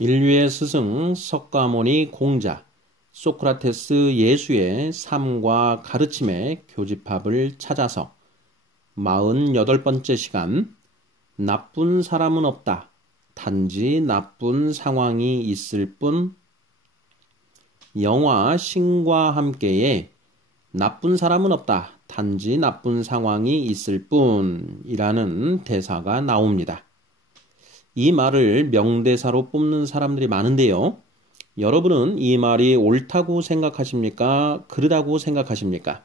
인류의 스승 석가모니 공자 소크라테스 예수의 삶과 가르침의 교집합을 찾아서 48번째 시간 나쁜 사람은 없다. 단지 나쁜 상황이 있을 뿐 영화 신과 함께의 나쁜 사람은 없다. 단지 나쁜 상황이 있을 뿐이라는 대사가 나옵니다. 이 말을 명대사로 뽑는 사람들이 많은데요. 여러분은 이 말이 옳다고 생각하십니까? 그르다고 생각하십니까?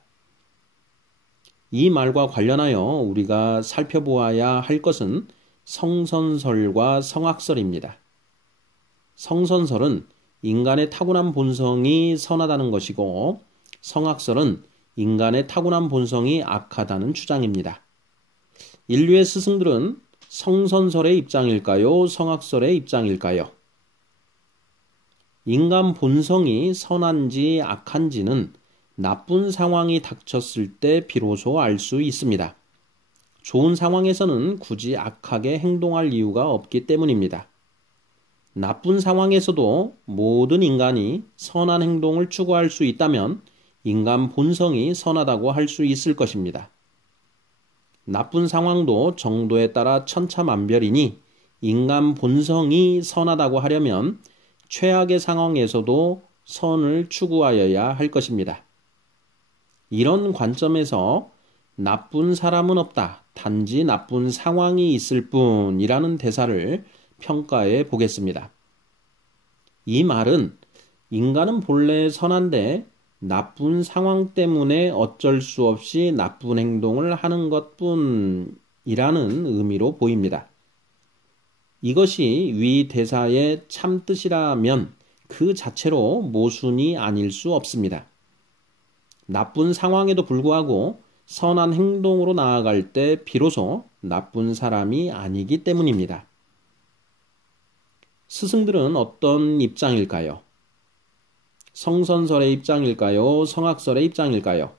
이 말과 관련하여 우리가 살펴보아야 할 것은 성선설과 성악설입니다. 성선설은 인간의 타고난 본성이 선하다는 것이고 성악설은 인간의 타고난 본성이 악하다는 주장입니다. 인류의 스승들은 성선설의 입장일까요? 성악설의 입장일까요? 인간 본성이 선한지 악한지는 나쁜 상황이 닥쳤을 때 비로소 알 수 있습니다. 좋은 상황에서는 굳이 악하게 행동할 이유가 없기 때문입니다. 나쁜 상황에서도 모든 인간이 선한 행동을 추구할 수 있다면 인간 본성이 선하다고 할 수 있을 것입니다. 나쁜 상황도 정도에 따라 천차만별이니 인간 본성이 선하다고 하려면 최악의 상황에서도 선을 추구하여야 할 것입니다. 이런 관점에서 나쁜 사람은 없다. 단지 나쁜 상황이 있을 뿐이라는 대사를 평가해 보겠습니다. 이 말은 인간은 본래 선한데 나쁜 상황 때문에 어쩔 수 없이 나쁜 행동을 하는 것 뿐이라는 의미로 보입니다. 이것이 위 대사의 참뜻이라면 그 자체로 모순이 아닐 수 없습니다. 나쁜 상황에도 불구하고 선한 행동으로 나아갈 때 비로소 나쁜 사람이 아니기 때문입니다. 스승들은 어떤 입장일까요? 성선설의 입장일까요? 성악설의 입장일까요?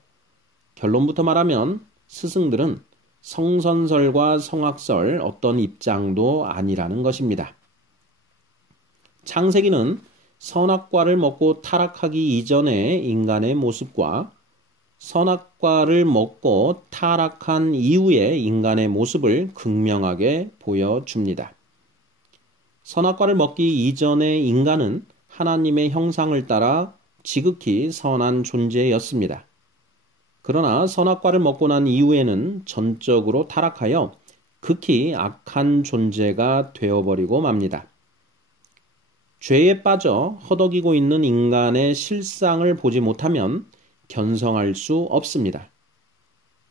결론부터 말하면 스승들은 성선설과 성악설 어떤 입장도 아니라는 것입니다. 창세기는 선악과를 먹고 타락하기 이전의 인간의 모습과 선악과를 먹고 타락한 이후의 인간의 모습을 극명하게 보여줍니다. 선악과를 먹기 이전의 인간은 하나님의 형상을 따라 지극히 선한 존재였습니다. 그러나 선악과를 먹고 난 이후에는 전적으로 타락하여 극히 악한 존재가 되어버리고 맙니다. 죄에 빠져 허덕이고 있는 인간의 실상을 보지 못하면 견성할 수 없습니다.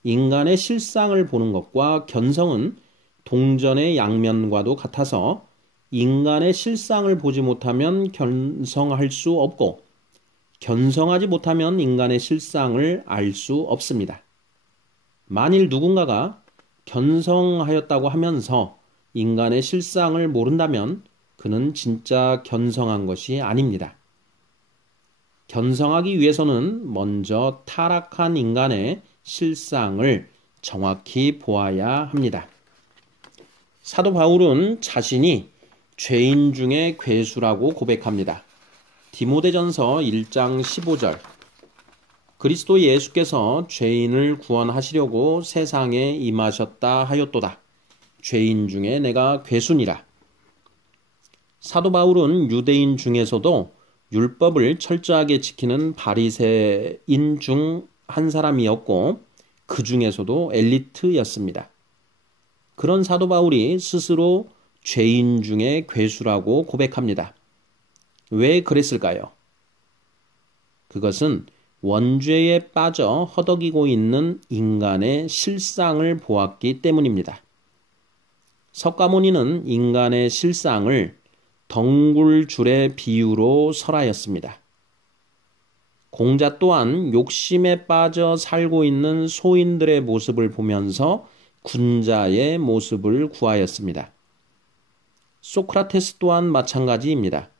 인간의 실상을 보는 것과 견성은 동전의 양면과도 같아서 인간의 실상을 보지 못하면 견성할 수 없고 견성하지 못하면 인간의 실상을 알 수 없습니다. 만일 누군가가 견성하였다고 하면서 인간의 실상을 모른다면 그는 진짜 견성한 것이 아닙니다. 견성하기 위해서는 먼저 타락한 인간의 실상을 정확히 보아야 합니다. 사도 바울은 자신이 죄인 중에 괴수라고 고백합니다. 디모데전서 1장 15절 그리스도 예수께서 죄인을 구원하시려고 세상에 임하셨다 하였도다. 죄인 중에 내가 괴순이라. 사도 바울은 유대인 중에서도 율법을 철저하게 지키는 바리새인 중 한 사람이었고 그 중에서도 엘리트였습니다. 그런 사도 바울이 스스로 죄인 중에 괴수라고 고백합니다. 왜 그랬을까요? 그것은 원죄에 빠져 허덕이고 있는 인간의 실상을 보았기 때문입니다. 석가모니는 인간의 실상을 덩굴줄의 비유로 설하였습니다. 공자 또한 욕심에 빠져 살고 있는 소인들의 모습을 보면서 군자의 모습을 구하였습니다. 소크라테스 또한 마찬가지입니다.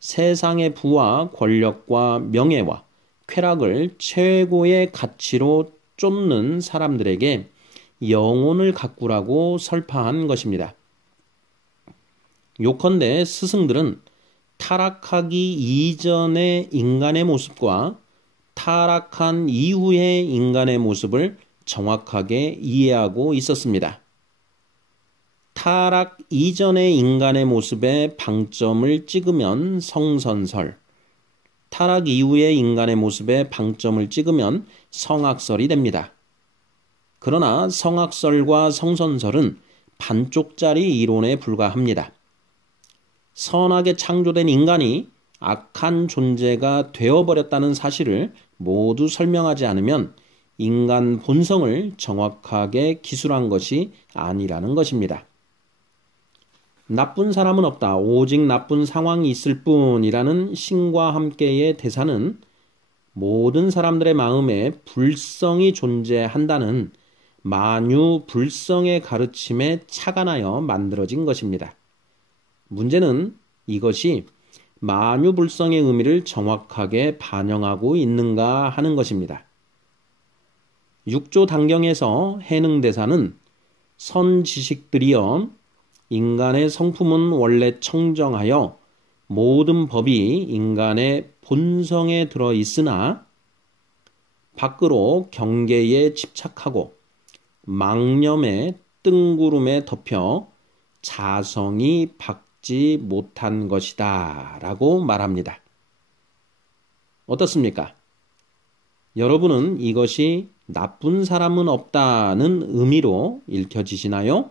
세상의 부와 권력과 명예와 쾌락을 최고의 가치로 쫓는 사람들에게 영혼을 가꾸라고 설파한 것입니다. 요컨대 스승들은 타락하기 이전의 인간의 모습과 타락한 이후의 인간의 모습을 정확하게 이해하고 있었습니다. 타락 이전의 인간의 모습에 방점을 찍으면 성선설, 타락 이후의 인간의 모습에 방점을 찍으면 성악설이 됩니다. 그러나 성악설과 성선설은 반쪽짜리 이론에 불과합니다. 선하게 창조된 인간이 악한 존재가 되어버렸다는 사실을 모두 설명하지 않으면 인간 본성을 정확하게 기술한 것이 아니라는 것입니다. 나쁜 사람은 없다. 오직 나쁜 상황이 있을 뿐이라는 신과 함께의 대사는 모든 사람들의 마음에 불성이 존재한다는 만유 불성의 가르침에 착안하여 만들어진 것입니다. 문제는 이것이 만유 불성의 의미를 정확하게 반영하고 있는가 하는 것입니다. 6조 단경에서 해능 대사는 선지식들이여 인간의 성품은 원래 청정하여 모든 법이 인간의 본성에 들어 있으나 밖으로 경계에 집착하고 망념의 뜬구름에 덮여 자성이 박지 못한 것이다 라고 말합니다. 어떻습니까? 여러분은 이것이 나쁜 사람은 없다는 의미로 읽혀지시나요?